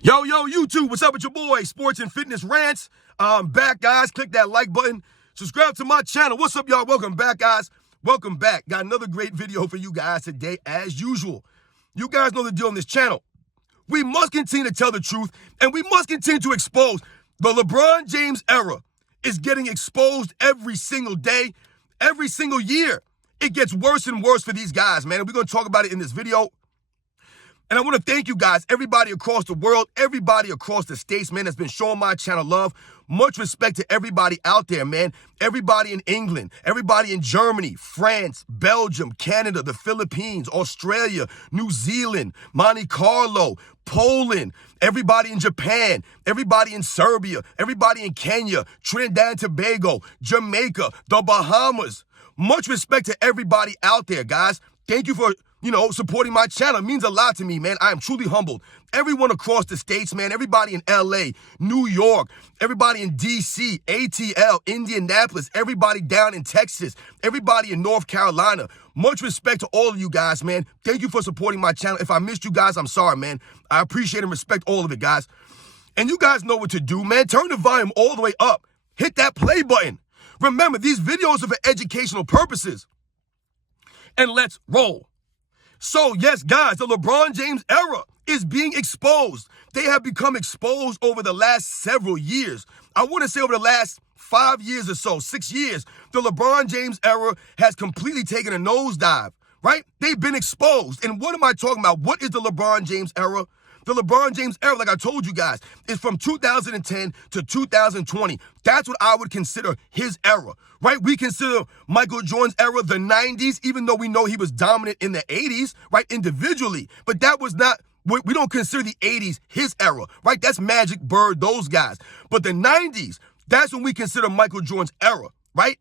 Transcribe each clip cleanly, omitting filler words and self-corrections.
Yo, YouTube, what's up with your boy? Sports and Fitness Rants. I'm back, guys. Click that like button. Subscribe to my channel. What's up, y'all? Welcome back, guys. Welcome back. Got another great video for you guys today, as usual. You guys know the deal on this channel. We must continue to tell the truth, and we must continue to expose. The LeBron James era is getting exposed every single day, every single year. It gets worse and worse for these guys, man. And we're going to talk about it in this video. And I want to thank you guys, everybody across the world, everybody across the states, man, that's been showing my channel love. Much respect to everybody out there, man. Everybody in England, everybody in Germany, France, Belgium, Canada, the Philippines, Australia, New Zealand, Monte Carlo, Poland, everybody in Japan, everybody in Serbia, everybody in Kenya, Trinidad and Tobago, Jamaica, the Bahamas. Much respect to everybody out there, guys. Thank you for supporting my channel. It means a lot to me, man. I am truly humbled. Everyone across the states, man, everybody in LA, New York, everybody in DC, ATL, Indianapolis, everybody down in Texas, everybody in North Carolina. Much respect to all of you guys, man. Thank you for supporting my channel. If I missed you guys, I'm sorry, man. I appreciate and respect all of it, guys. And you guys know what to do, man. Turn the volume all the way up. Hit that play button. Remember, these videos are for educational purposes. And let's roll. So, yes, guys, the LeBron James era is being exposed. They have become exposed over the last several years. I want to say over the last 5 years or so, 6 years, the LeBron James era has completely taken a nosedive, right? They've been exposed. And what am I talking about? What is the LeBron James era? The LeBron James era, like I told you guys, is from 2010 to 2020. That's what I would consider his era, right? We consider Michael Jordan's era the 90s, even though we know he was dominant in the 80s, right, individually. But that was not, we don't consider the 80s his era, right? That's Magic, Bird, those guys. But the 90s, that's when we consider Michael Jordan's era, right?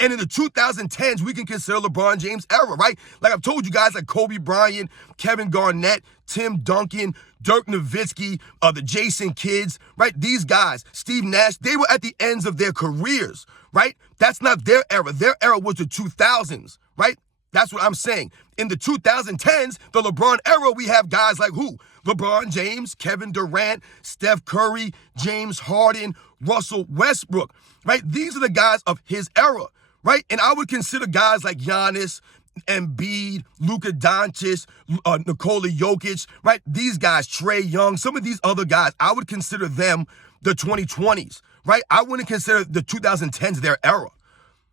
And in the 2010s, we can consider LeBron James' era, right? Like I've told you guys, like Kobe Bryant, Kevin Garnett, Tim Duncan, Dirk Nowitzki, the Jason Kidds, right? These guys, Steve Nash, they were at the ends of their careers, right? That's not their era. Their era was the 2000s, right? That's what I'm saying. In the 2010s, the LeBron era, we have guys like who? LeBron James, Kevin Durant, Steph Curry, James Harden, Russell Westbrook, right? These are the guys of his era, right? And I would consider guys like Giannis, Embiid, Luka Doncic, Nikola Jokic, right? These guys, Trae Young, some of these other guys, I would consider them the 2020s, right? I wouldn't consider the 2010s their era,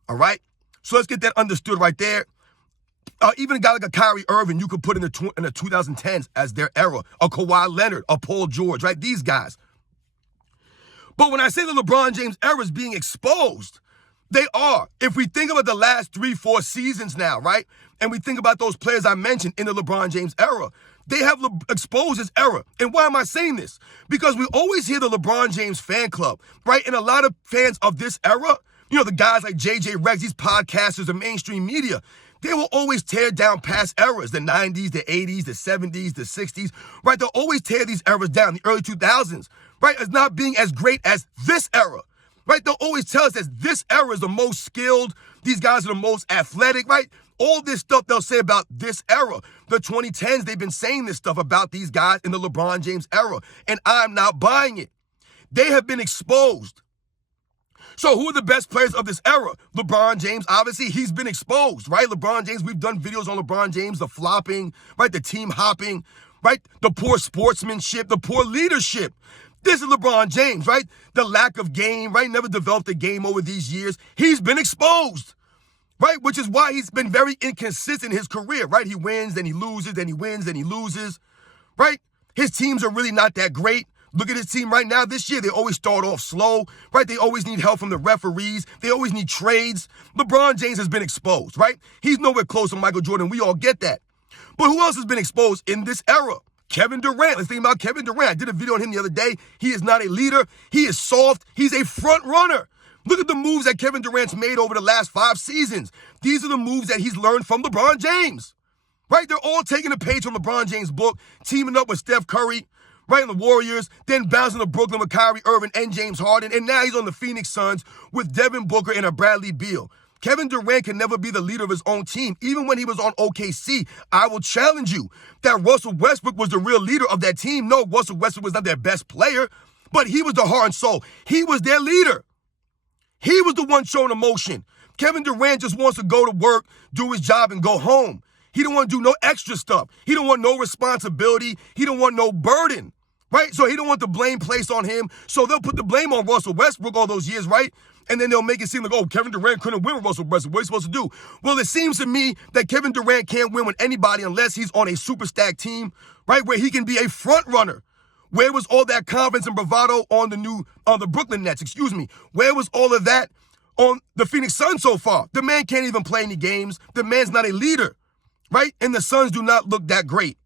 all right? So let's get that understood right there. Even a guy like a Kyrie Irving, you could put in the 2010s as their era. A Kawhi Leonard, a Paul George, right? These guys. But when I say the LeBron James era is being exposed, they are. If we think about the last 3-4 seasons now, right? And we think about those players I mentioned in the LeBron James era, they have exposed his era. And why am I saying this? Because we always hear the LeBron James fan club, right? And a lot of fans of this era, the guys like JJ Rexx, these podcasters, the mainstream media, they will always tear down past eras, the 90s, the 80s, the 70s, the 60s, right? They'll always tear these eras down, the early 2000s, right? As not being as great as this era, right? They'll always tell us that this era is the most skilled, these guys are the most athletic, right? All this stuff they'll say about this era. The 2010s, they've been saying this stuff about these guys in the LeBron James era, and I'm not buying it. They have been exposed. So who are the best players of this era? LeBron James, obviously, he's been exposed, right? LeBron James, we've done videos on LeBron James, the flopping, right? The team hopping, right? The poor sportsmanship, the poor leadership. This is LeBron James, right? The lack of game, right? Never developed a game over these years. He's been exposed, right? Which is why he's been very inconsistent in his career, right? He wins, then he loses, then he wins, then he loses, right? His teams are really not that great. Look at his team right now this year. They always start off slow, right? They always need help from the referees. They always need trades. LeBron James has been exposed, right? He's nowhere close to Michael Jordan. We all get that. But who else has been exposed in this era? Kevin Durant. Let's think about Kevin Durant. I did a video on him the other day. He is not a leader. He is soft. He's a front runner. Look at the moves that Kevin Durant's made over the last 5 seasons. These are the moves that he's learned from LeBron James, right? They're all taking a page from LeBron James' book, teaming up with Steph Curry, right, in the Warriors, then bouncing to Brooklyn with Kyrie Irving and James Harden, and now he's on the Phoenix Suns with Devin Booker and a Bradley Beal. Kevin Durant can never be the leader of his own team. Even when he was on OKC, I will challenge you that Russell Westbrook was the real leader of that team. No, Russell Westbrook was not their best player, but he was the heart and soul. He was their leader. He was the one showing emotion. Kevin Durant just wants to go to work, do his job, and go home. He don't want to do no extra stuff. He don't want no responsibility. He don't want no burden, right? So he don't want the blame placed on him. So they'll put the blame on Russell Westbrook all those years, right? And then they'll make it seem like, oh, Kevin Durant couldn't win with Russell Westbrook. What are you supposed to do? Well, it seems to me that Kevin Durant can't win with anybody unless he's on a super stacked team, right, where he can be a front runner. Where was all that confidence and bravado on the Brooklyn Nets? Where was all of that on the Phoenix Suns so far? The man can't even play any games. The man's not a leader, right? And the Suns do not look that great.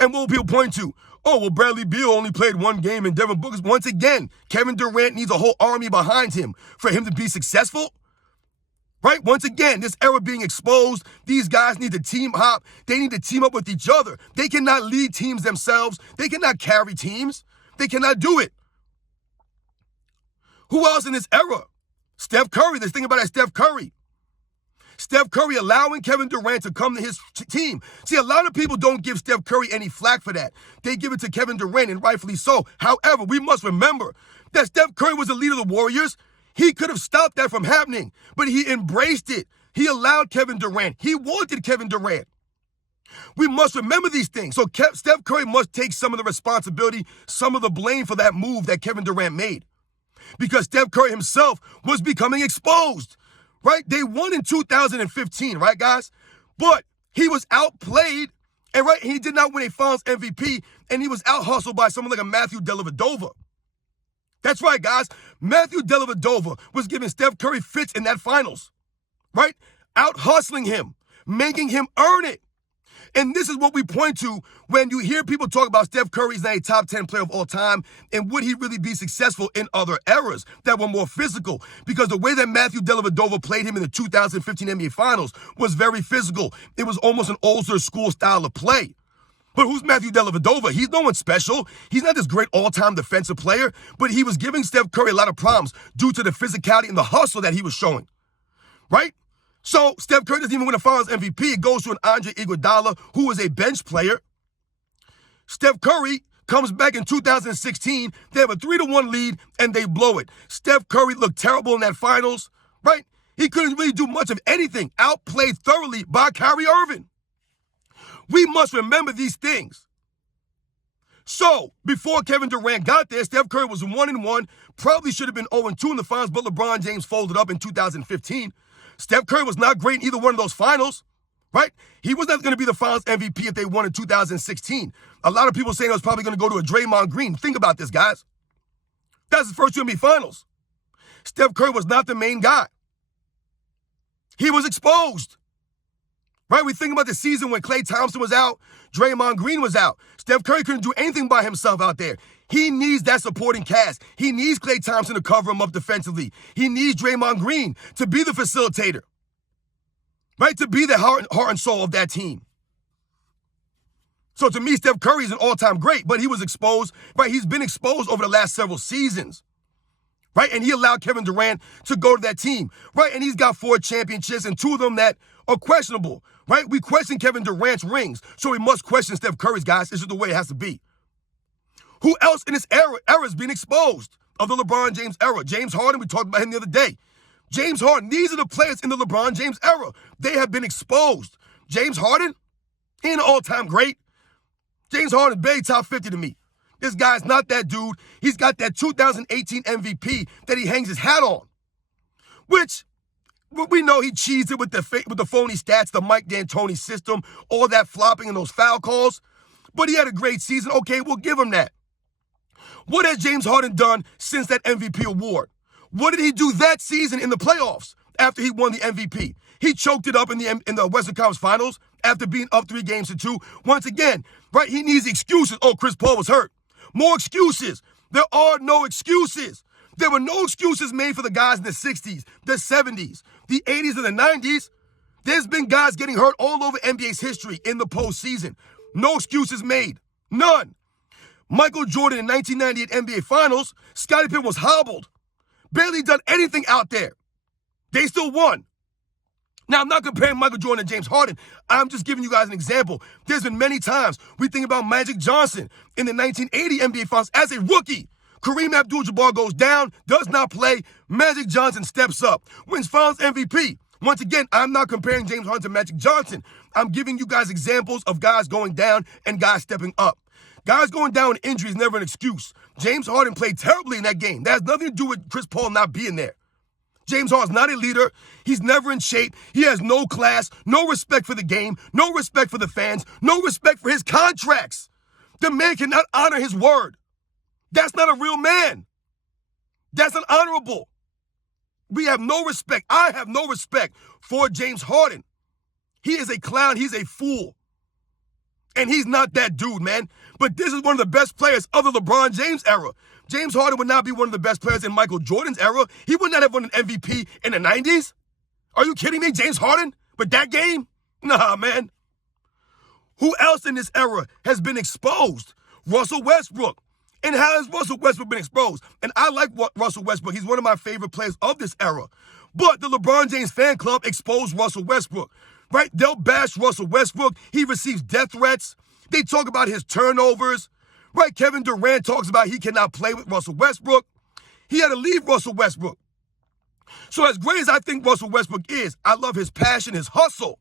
And what will people point to? Oh, well, Bradley Beal only played one game and Devin Booker. Once again, Kevin Durant needs a whole army behind him for him to be successful, right? Once again, this era being exposed, these guys need to team hop. They need to team up with each other. They cannot lead teams themselves. They cannot carry teams. They cannot do it. Who else in this era? Steph Curry. Let's think about that, Steph Curry. Steph Curry allowing Kevin Durant to come to his team. See, a lot of people don't give Steph Curry any flack for that. They give it to Kevin Durant, and rightfully so. However, we must remember that Steph Curry was the leader of the Warriors. He could have stopped that from happening, but he embraced it. He allowed Kevin Durant. He wanted Kevin Durant. We must remember these things. So Steph Curry must take some of the responsibility, some of the blame for that move that Kevin Durant made. Because Steph Curry himself was becoming exposed. Right? They won in 2015, right, guys? But he was outplayed, and right, he did not win a Finals MVP, and he was out-hustled by someone like a Matthew Dellavedova. That's right, guys. Matthew Dellavedova was giving Steph Curry fits in that Finals, right? Out-hustling him, making him earn it. And this is what we point to when you hear people talk about Steph Curry's not a top 10 player of all time, and would he really be successful in other eras that were more physical? Because the way that Matthew Dellavedova played him in the 2015 NBA Finals was very physical. It was almost an older school style of play. But who's Matthew Dellavedova? He's no one special. He's not this great all-time defensive player, but he was giving Steph Curry a lot of problems due to the physicality and the hustle that he was showing, right? So Steph Curry doesn't even win a Finals MVP. It goes to an Andre Iguodala, who was a bench player. Steph Curry comes back in 2016. They have a 3-1 lead, and they blow it. Steph Curry looked terrible in that Finals, right? He couldn't really do much of anything. Outplayed thoroughly by Kyrie Irving. We must remember these things. So, before Kevin Durant got there, Steph Curry was 1-1. Probably should have been 0-2 in the Finals, but LeBron James folded up in 2015. Steph Curry was not great in either one of those Finals, right? He was not going to be the Finals MVP if they won in 2016. A lot of people saying it was probably going to go to a Draymond Green. Think about this, guys. That's his first NBA Finals. Steph Curry was not the main guy. He was exposed, right? We think about the season when Klay Thompson was out, Draymond Green was out. Steph Curry couldn't do anything by himself out there. He needs that supporting cast. He needs Klay Thompson to cover him up defensively. He needs Draymond Green to be the facilitator, right? To be the heart and soul of that team. So to me, Steph Curry is an all-time great, but he was exposed, right? He's been exposed over the last several seasons, right? And he allowed Kevin Durant to go to that team, right? And he's got 4 championships and 2 of them that are questionable, right? We question Kevin Durant's rings, so we must question Steph Curry's, guys. This is the way it has to be. Who else in this era is being exposed of the LeBron James era? James Harden, we talked about him the other day. James Harden, these are the players in the LeBron James era. They have been exposed. James Harden, he ain't an all-time great. James Harden, barely top 50 to me. This guy's not that dude. He's got that 2018 MVP that he hangs his hat on, which we know he cheesed it with the phony stats, the Mike D'Antoni system, all that flopping and those foul calls. But he had a great season. Okay, we'll give him that. What has James Harden done since that MVP award? What did he do that season in the playoffs after he won the MVP? He choked it up in the Western Conference Finals after being up 3-2. Once again, right, he needs excuses. Oh, Chris Paul was hurt. More excuses. There are no excuses. There were no excuses made for the guys in the 60s, the 70s, the 80s, and the 90s. There's been guys getting hurt all over NBA's history in the postseason. No excuses made. None. Michael Jordan in 1998 NBA Finals, Scottie Pippen was hobbled. Barely done anything out there. They still won. Now, I'm not comparing Michael Jordan and James Harden. I'm just giving you guys an example. There's been many times we think about Magic Johnson in the 1980 NBA Finals as a rookie. Kareem Abdul-Jabbar goes down, does not play. Magic Johnson steps up, wins Finals MVP. Once again, I'm not comparing James Harden to Magic Johnson. I'm giving you guys examples of guys going down and guys stepping up. Guys going down with injury is never an excuse. James Harden played terribly in that game. That has nothing to do with Chris Paul not being there. James Harden's not a leader. He's never in shape. He has no class, no respect for the game, no respect for the fans, no respect for his contracts. The man cannot honor his word. That's not a real man. That's unhonorable. We have no respect. I have no respect for James Harden. He is a clown. He's a fool. And he's not that dude, man. But this is one of the best players of the LeBron James era. James Harden would not be one of the best players in Michael Jordan's era. He would not have won an MVP in the 90s. Are you kidding me? James Harden? But that game? Nah, man. Who else in this era has been exposed? Russell Westbrook. And how has Russell Westbrook been exposed? And I like Russell Westbrook. He's one of my favorite players of this era. But the LeBron James fan club exposed Russell Westbrook, right? They'll bash Russell Westbrook. He receives death threats. They talk about his turnovers, right? Kevin Durant talks about he cannot play with Russell Westbrook. He had to leave Russell Westbrook. So as great as I think Russell Westbrook is, I love his passion, his hustle.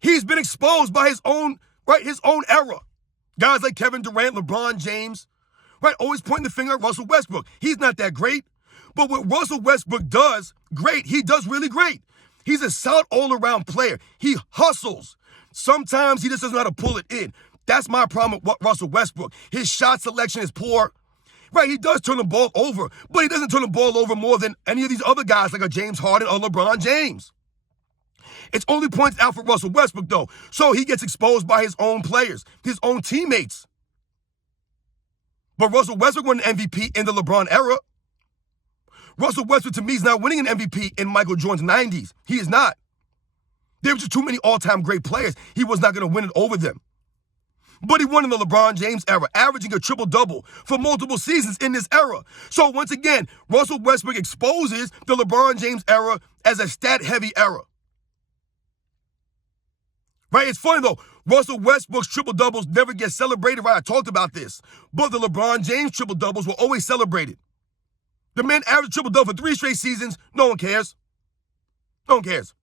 He's been exposed by his own era. Guys like Kevin Durant, LeBron James, right? Always pointing the finger at Russell Westbrook. He's not that great. But what Russell Westbrook does great, he does really great. He's a solid all-around player. He hustles. Sometimes he just doesn't know how to pull it in. That's my problem with Russell Westbrook. His shot selection is poor. Right, he does turn the ball over, but he doesn't turn the ball over more than any of these other guys like a James Harden or LeBron James. It's only points out for Russell Westbrook, though. So he gets exposed by his own players, his own teammates. But Russell Westbrook won an MVP in the LeBron era. Russell Westbrook, to me, is not winning an MVP in Michael Jordan's 90s. He is not. There were just too many all-time great players. He was not going to win it over them. But he won in the LeBron James era, averaging a triple-double for multiple seasons in this era. So once again, Russell Westbrook exposes the LeBron James era as a stat-heavy era. Right? It's funny, though. Russell Westbrook's triple-doubles never get celebrated, right? I talked about this. But the LeBron James triple-doubles were always celebrated. The man averaged triple-double for 3 straight seasons. No one cares. No one cares.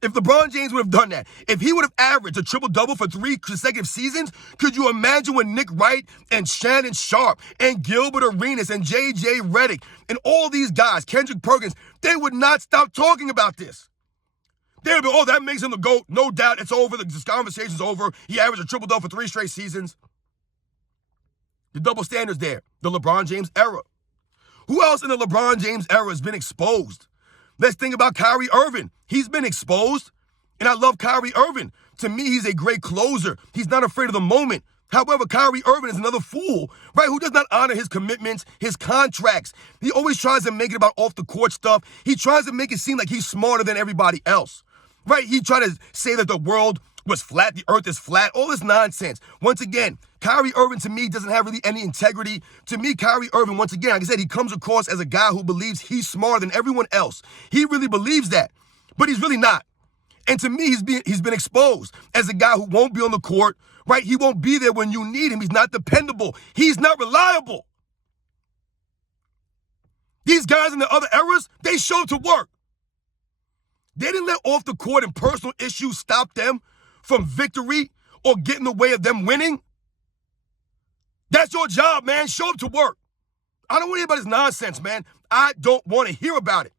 If LeBron James would have done that, if he would have averaged a triple-double for 3 consecutive seasons, could you imagine when Nick Wright and Shannon Sharp and Gilbert Arenas and J.J. Redick and all these guys, Kendrick Perkins, they would not stop talking about this. They would be, oh, that makes him the GOAT. No doubt, it's over. This conversation's over. He averaged a triple-double for 3 straight seasons. The double standards there. The LeBron James era. Who else in the LeBron James era has been exposed? Let's think about Kyrie Irving. He's been exposed, and I love Kyrie Irving. To me, he's a great closer. He's not afraid of the moment. However, Kyrie Irving is another fool, right, who does not honor his commitments, his contracts. He always tries to make it about off-the-court stuff. He tries to make it seem like he's smarter than everybody else, right? He tried to say that the world was flat, the earth is flat, all this nonsense. Once again, Kyrie Irving, to me, doesn't have really any integrity. To me, Kyrie Irving, once again, like I said, he comes across as a guy who believes he's smarter than everyone else. He really believes that, but he's really not. And to me, he's been exposed as a guy who won't be on the court, right? He won't be there when you need him. He's not dependable. He's not reliable. These guys in the other eras, they showed to work. They didn't let off the court and personal issues stop them from victory or get in the way of them winning. That's your job, man. Show up to work. I don't want to hear about this nonsense, man. I don't want to hear about it.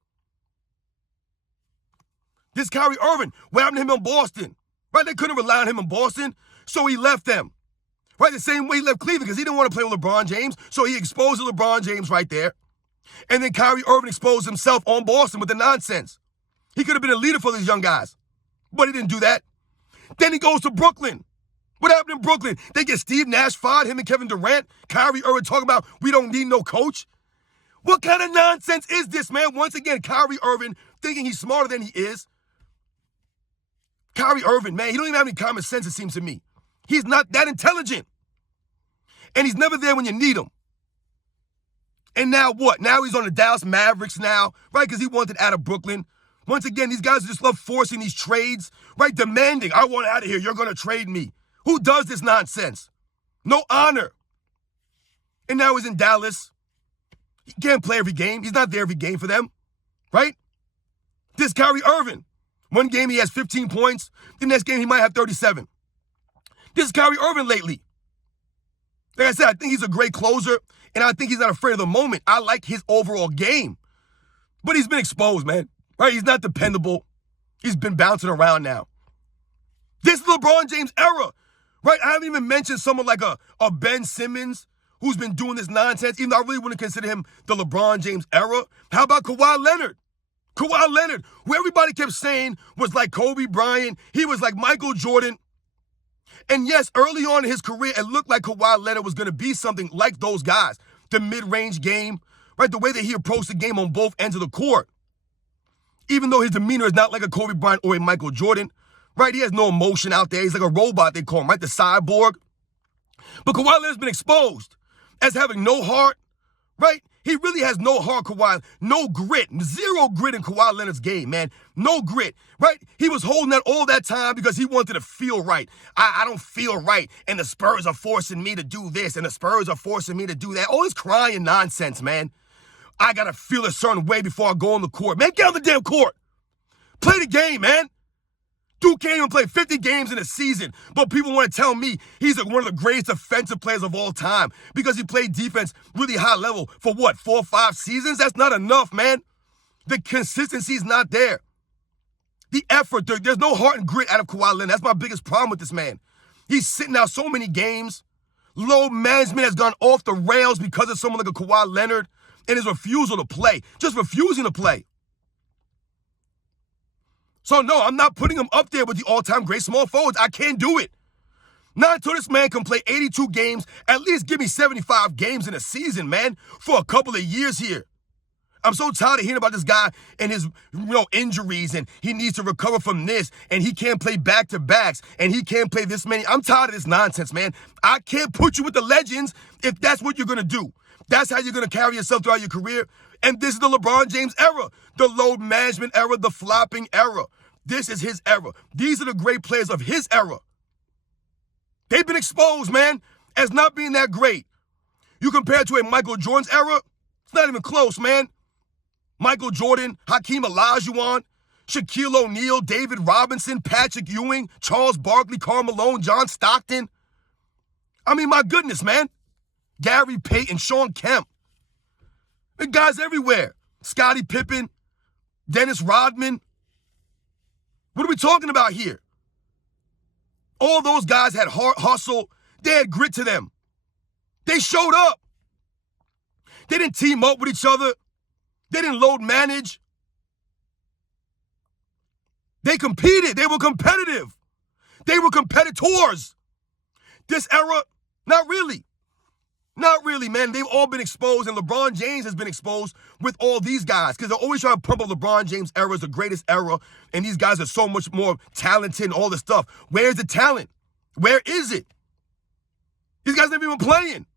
This Kyrie Irving, what happened to him in Boston? Right? They couldn't rely on him in Boston, so he left them. Right? The same way he left Cleveland because he didn't want to play with LeBron James, so he exposed LeBron James right there. And then Kyrie Irving exposed himself on Boston with the nonsense. He could have been a leader for these young guys, but he didn't do that. Then he goes to Brooklyn. What happened in Brooklyn? They get Steve Nash fired, him and Kevin Durant. Kyrie Irving talking about we don't need no coach. What kind of nonsense is this, man? Once again, Kyrie Irving thinking he's smarter than he is. Kyrie Irving, man, he don't even have any common sense, it seems to me. He's not that intelligent. And he's never there when you need him. And now what? Now he's on the Dallas Mavericks now, right? Because he wanted out of Brooklyn. Once again, these guys just love forcing these trades, right? Demanding, I want out of here. You're going to trade me. Who does this nonsense? No honor. And now he's in Dallas. He can't play every game. He's not there every game for them, right? This Kyrie Irving. One game he has 15 points. The next game he might have 37. This is Kyrie Irving lately. Like I said, I think he's a great closer, and I think he's not afraid of the moment. I like his overall game. But he's been exposed, man. Right? He's not dependable. He's been bouncing around now. This is LeBron James era. Right? I haven't even mentioned someone like a Ben Simmons who's been doing this nonsense, even though I really wouldn't consider him the LeBron James era. How about Kawhi Leonard? Kawhi Leonard, who everybody kept saying was like Kobe Bryant. He was like Michael Jordan. And yes, early on in his career, it looked like Kawhi Leonard was going to be something like those guys. The mid-range game, right? The way that he approached the game on both ends of the court. Even though his demeanor is not like a Kobe Bryant or a Michael Jordan, right? He has no emotion out there. He's like a robot, they call him, right? The cyborg. But Kawhi Leonard's been exposed as having no heart, right? He really has no heart, Kawhi. No grit. Zero grit in Kawhi Leonard's game, man. No grit, right? He was holding that all that time because he wanted to feel right. I don't feel right, and the Spurs are forcing me to do this, and the Spurs are forcing me to do that. All this crying nonsense, man. I got to feel a certain way before I go on the court. Man, get on the damn court. Play the game, man. Dude can't even play 50 games in a season, but people want to tell me he's one of the greatest defensive players of all time because he played defense really high level for what, 4 or 5 seasons? That's not enough, man. The consistency's not there. The effort, there's no heart and grit out of Kawhi Leonard. That's my biggest problem with this man. He's sitting out so many games. Load management has gone off the rails because of someone like a Kawhi Leonard and his refusal to play, just refusing to play. So, no, I'm not putting him up there with the all-time great small forwards. I can't do it. Not until this man can play 82 games, at least give me 75 games in a season, man, for a couple of years here. I'm so tired of hearing about this guy and his injuries, and he needs to recover from this, and he can't play back-to-backs, and he can't play this many. I'm tired of this nonsense, man. I can't put you with the legends if that's what you're going to do. That's how you're going to carry yourself throughout your career. And this is the LeBron James era, the load management era, the flopping era. This is his era. These are the great players of his era. They've been exposed, man, as not being that great. You compare it to a Michael Jordan's era, it's not even close, man. Michael Jordan, Hakeem Olajuwon, Shaquille O'Neal, David Robinson, Patrick Ewing, Charles Barkley, Karl Malone, John Stockton. I mean, my goodness, man. Gary Payton, Sean Kemp. The guys everywhere. Scottie Pippen, Dennis Rodman. What are we talking about here? All those guys had heart, hustle. They had grit to them. They showed up. They didn't team up with each other. They didn't load manage. They competed. They were competitive. They were competitors. This era, not really. Not really, man. They've all been exposed, and LeBron James has been exposed with all these guys because they're always trying to pump up LeBron James' era as the greatest era, and these guys are so much more talented and all this stuff. Where's the talent? Where is it? These guys never even playing.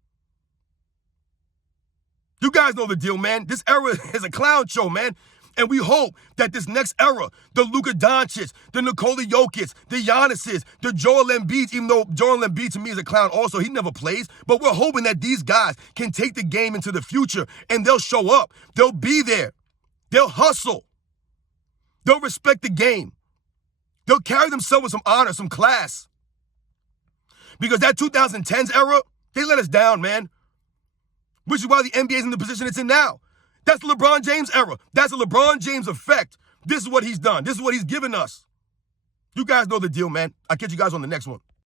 You guys know the deal, man. This era is a clown show, man. And we hope that this next era, the Luka Doncic, the Nikola Jokic, the Giannis's, the Joel Embiid, even though Joel Embiid to me is a clown also, he never plays. But we're hoping that these guys can take the game into the future and they'll show up. They'll be there. They'll hustle. They'll respect the game. They'll carry themselves with some honor, some class. Because that 2010s era, they let us down, man. Which is why the NBA is in the position it's in now. That's the LeBron James era. That's the LeBron James effect. This is what he's done. This is what he's given us. You guys know the deal, man. I'll catch you guys on the next one.